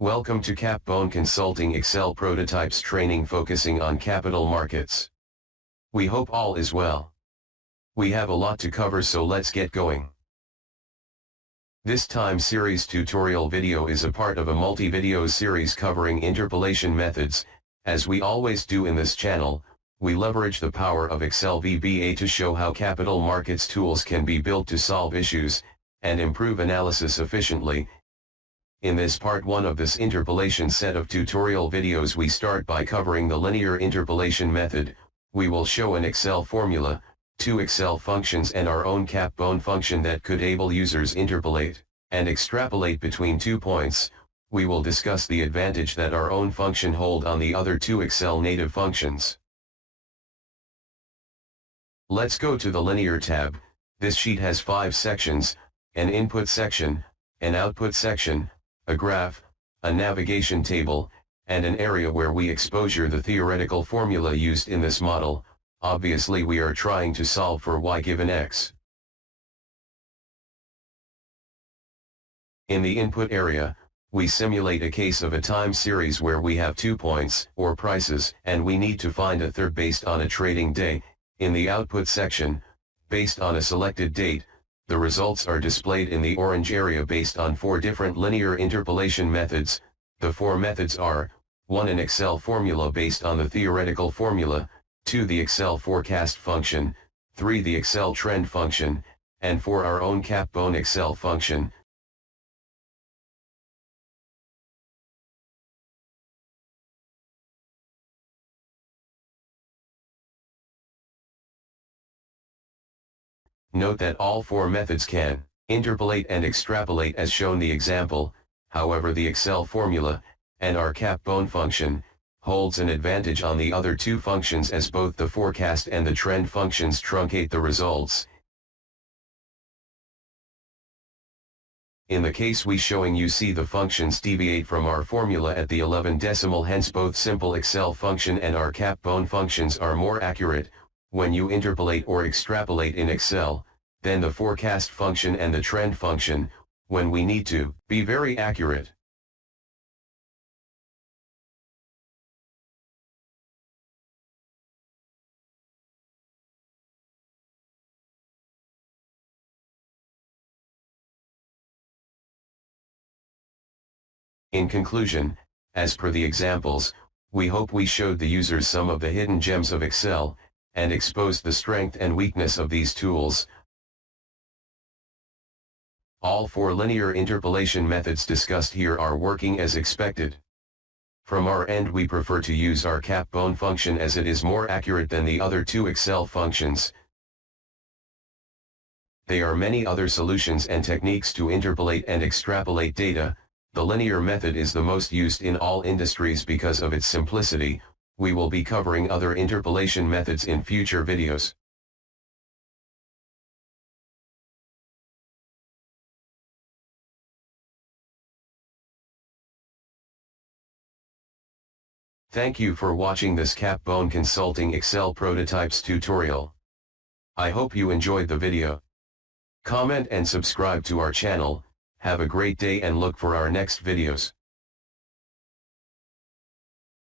Welcome to Capbone Consulting Excel Prototypes training focusing on capital markets. We hope all is well. We have a lot to cover, so let's get going. This time series tutorial video is a part of a multi-video series covering interpolation methods. As we always do in this channel, we leverage the power of Excel VBA to show how capital markets tools can be built to solve issues and improve analysis efficiently. In this part 1 of this interpolation set of tutorial videos, we start by covering the linear interpolation method. We will show an Excel formula, 2 Excel functions and our own Capbone function that could enable users interpolate and extrapolate between 2 points. We will discuss the advantage that our own function hold on the other 2 Excel native functions. Let's go to the linear tab. This sheet has 5 sections: an input section, an output section, a graph, a navigation table, and an area where we exposure the theoretical formula used in this model. Obviously we are trying to solve for y given x. In the input area, we simulate a case of a time series where we have 2 points, or prices, and we need to find a third based on a trading day. In the output section, based on a selected date, the results are displayed in the orange area based on 4 different linear interpolation methods. The 4 methods are: 1. An Excel formula based on the theoretical formula, 2. The Excel forecast function, 3. The Excel trend function, and 4. Our own Capbone Excel function. Note that all 4 methods can interpolate and extrapolate as shown the example. However, the Excel formula and our Capbone function holds an advantage on the other 2 functions, as both the forecast and the trend functions truncate the results. In the case we showing, you see the functions deviate from our formula at the 11 decimal, hence both simple Excel function and our Capbone functions are more accurate. When you interpolate or extrapolate in Excel, then the forecast function and the trend function, when we need to be very accurate. In conclusion, as per the examples, we hope we showed the users some of the hidden gems of Excel, and exposed the strength and weakness of these tools. All 4 linear interpolation methods discussed here are working as expected. From our end, we prefer to use our Capbone function as it is more accurate than the other 2 Excel functions. There are many other solutions and techniques to interpolate and extrapolate data. The linear method is the most used in all industries because of its simplicity. We will be covering other interpolation methods in future videos. Thank you for watching this Capbone Consulting Excel Prototypes tutorial. I hope you enjoyed the video. Comment and subscribe to our channel. Have a great day and look for our next videos.